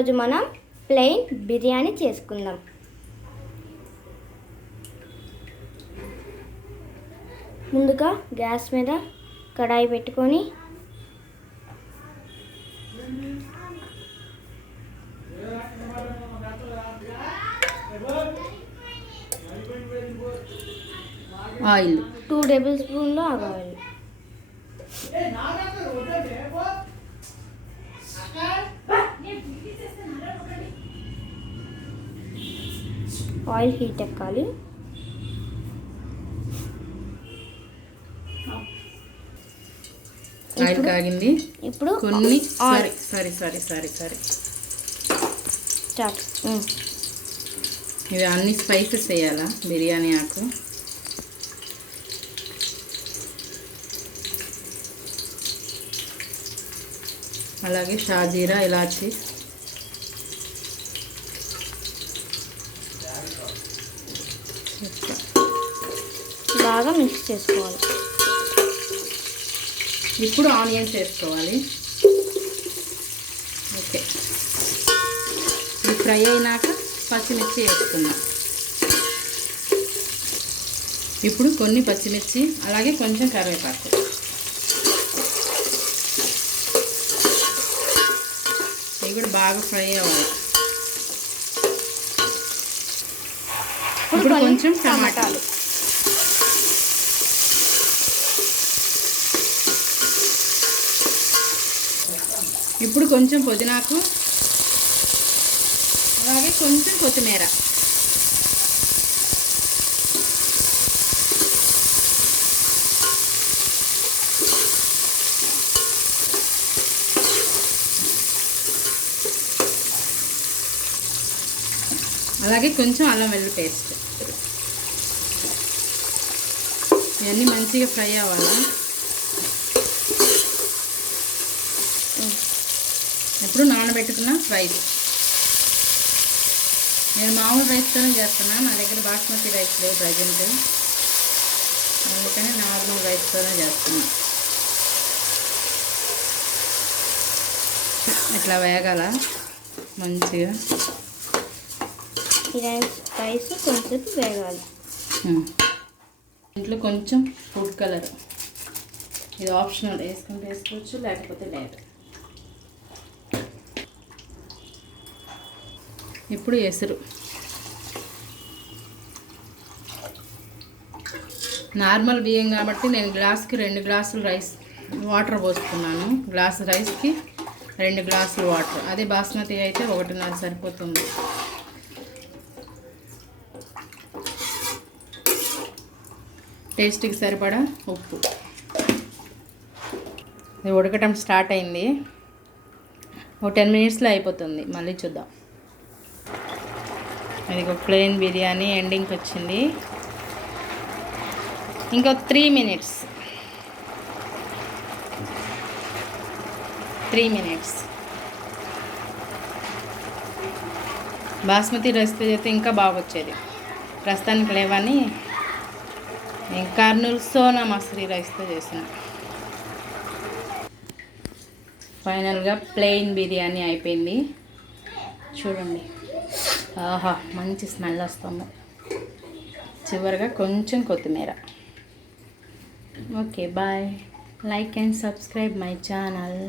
రోజు మనం ప్లెయిన్ బిర్యానీ చేసుకుందాం. ముందుగా గ్యాస్ మీద కడాయి పెట్టుకొని ఆయిల్ 2 టేబుల్ స్పూన్లు ఆవాలు, ఆయిల్ హీట్ ఎక్కాలి. ఆయిల్ కాగింది. ఇప్పుడు కొన్ని సారీ స్టార్ట్. ఇవి అన్ని స్పైసెస్ వేయాలా బిర్యానీ ఆకు. అలాగే షాజీరా, ఇలాచి, బాగా మిక్స్ చేసుకోవాలి. ఇప్పుడు ఆనియన్స్ వేసుకోవాలి. ఓకే, ఇది ఫ్రై అయినాక పచ్చిమిర్చి వేసుకుందాం. ఇప్పుడు కొన్ని పచ్చిమిర్చి, అలాగే కొంచెం కరివేపాకు. ఇవి కూడా బాగా ఫ్రై అవ్వాలి. ఇప్పుడు కొంచెం టమాటాలు, ఇప్పుడు కొంచెం పుదీనాకు, అలాగే కొంచెం కొత్తిమీర. అలాగే కొంచెం అల్లం వెల్లుల్లి పేస్ట్. ఇవన్నీ మంచిగా ఫ్రై అవ్వాలి. ఇప్పుడు నానబెట్టుకున్న రైస్. నేను మామూలు రైస్తోనే చేస్తున్నా, నా దగ్గర బాస్మతి రైస్ లేవు ప్రజెంట్, అందుకని నార్మల్ రైస్తోనే చేస్తున్నా. ఇట్లా వేగాల మంచిగా. రైస్ కొంచెం వేగాలి. ఇంట్లో కొంచెం ఫుడ్ కలర్, ఇది ఆప్షనల్, వేసుకుంటే వేసుకోవచ్చు లేకపోతే లేదు. ఇప్పుడు ఎసురు. నార్మల్ బియ్యం కాబట్టి నేను గ్లాస్కి 2 గ్లాసులు రైస్ వాటర్ పోస్తున్నాను. గ్లాసు రైస్కి 2 గ్లాసులు వాటర్. అదే బాస్మతి అయితే 1.5 సరిపోతుంది. టేస్ట్కి సరిపడా ఉప్పు. ఇది ఉడకటం స్టార్ట్ అయింది. ఒక 10 మినిట్స్లో అయిపోతుంది. మళ్ళీ చూద్దాం. ఇది ఒక ప్లెయిన్ బిర్యానీ ఎండింగ్కి వచ్చింది. ఇంకో 3 మినిట్స్. బాస్మతి రైస్తో చేస్తే ఇంకా బాగా వచ్చేది. ప్రస్తుతానికి లేవని నేను కర్నూలు సోనా మసూరి రైస్తో చేసిన. ఫైనల్గా ప్లెయిన్ బిర్యానీ అయిపోయింది. చూడండి, ఆహా మంచి స్మెల్ వస్తుంది. చివరిగా కొంచెం కొత్తిమీర. Okay, bye. Like and subscribe my channel.